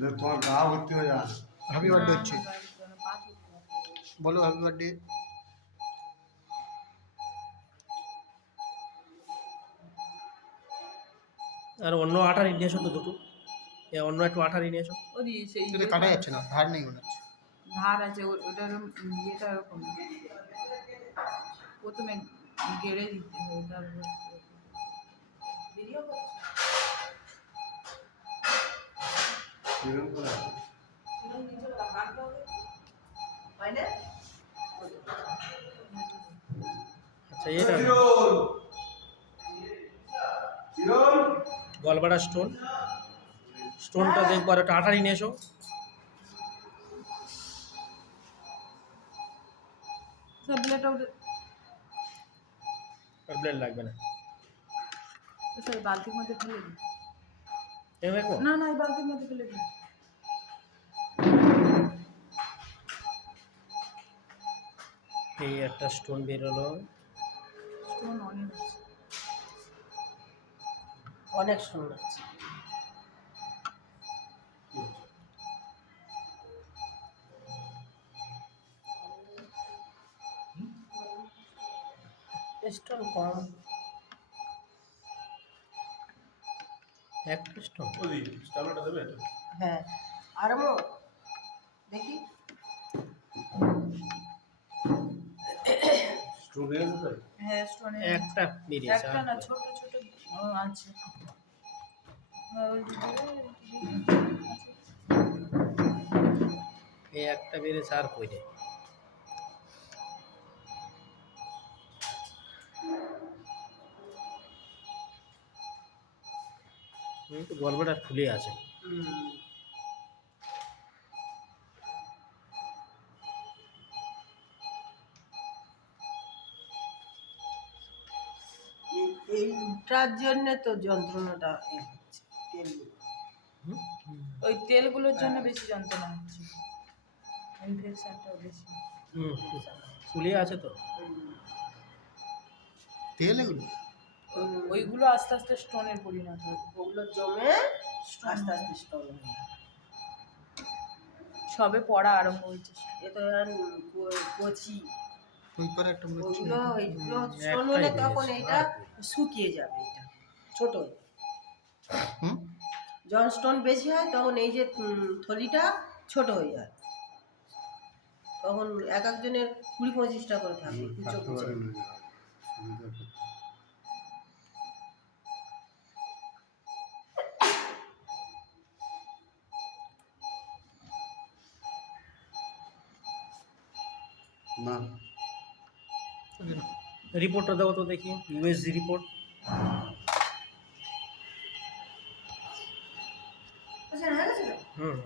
তোমার গা ভর্তি হয়ে যাবে। হ্যাপি বার্থডে হচ্ছে, বলো হ্যাপি বার্থডে। আর অন্য আঠার নিয়ে এসো তো দুটো, অন্য একটু আঠার নিয়ে এসো। ওদি সেই এটা কাটা যাচ্ছে না, ধার নেই মনে হচ্ছে। ধার আছে ওটার ইয়েটা এরকম প্রথমে গেড়ে দিতে হবে তারপর ভিডিও এরকম করে আচ্ছা এটা গলবাড়া স্টোনটা দেখবো, আর একটা আঠারি নিয়ে এসো। ব্লেড লাগবে না, বালতির মধ্যে ফেলে দিই। দেখো না না এই বালতির মধ্যে ফেলে দিই। এই একটা স্টোন বেরোলো, স্টোন অনেক আছে, অনেক স্টোন আছে। স্টোন কম, একটা স্টোন। হ্যাঁ আর দেখি হ্যাঁ স্টোন একটা বেরিয়েছে, একটা না ছোট ছোট আছে। এই একটা বেরিয়েছে আর কই নেই। তো গল্পটা খুলে আছে। এইটার জন্য তো যন্ত্রণাটা হচ্ছে তেলগুলো। ওই তেলগুলোর জন্য বেশি যন্ত্রণা হচ্ছে, ইনফেকশনটাও বেশি। ফুলে আছে তো তেল এগুলো ওইগুলো আস্তে আস্তে স্টোনের পরিণত হবে, ওগুলো জমে আস্তে আস্তে স্ট্রং হয়ে যায়। সবে পড়া আরম্ভ হয়েছে। এ তো কচি ওই করে একটা মনে হচ্ছে ওইগুলো এইগুলো একটাই স্টোন হলে বেরিয়েছে, তখন এটা আর শুকিয়ে যাবে, এটা ছোট হয়ে। হুম যখন স্টোন বেশি হয় তখন এই যে থলিটা ছোট হয়ে যায়, তখন এক একজনের 20-25টা করে থাকে কুচো কাটতে কুচো। পারে না সুবিধা করতে। না রিপোর্টটা দাও তো দেখি, ইউএসজি রিপোর্ট। আচ্ছা হয়ে গেছে তো? হুম